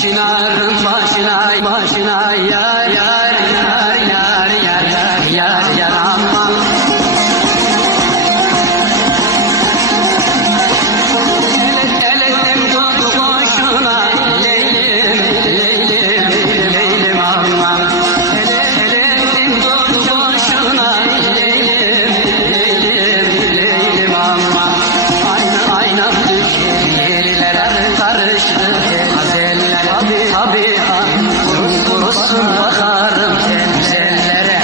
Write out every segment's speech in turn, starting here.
Çınarın başına yar yar yar yar yar yar yar yar aman. Eledim tuttu boşuna leylim leylim leylim aman. Eledim tuttu boşuna leylim leylim leylim aman. Ayna düşer yerlere karıştı. Tabi kurusun bakarım tenzellere.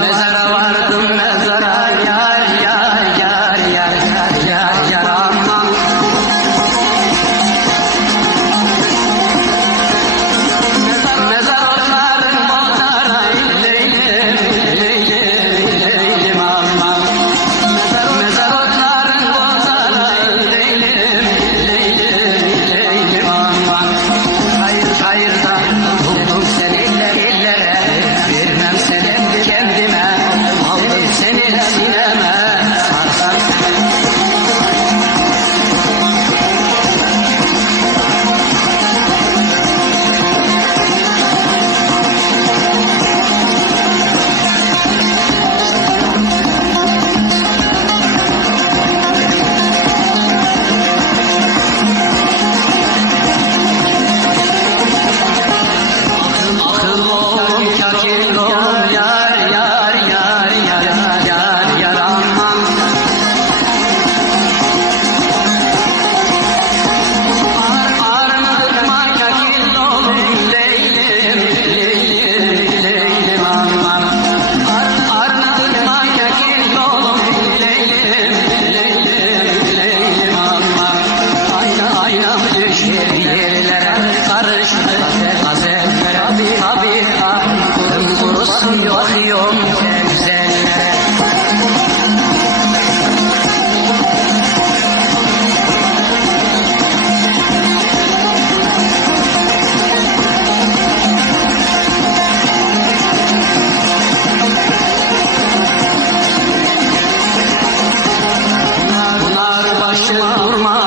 Mezara vardım mezara yar yar yar yar yar yar yar aman. Bakıyorum güzellere. Nar başı vurma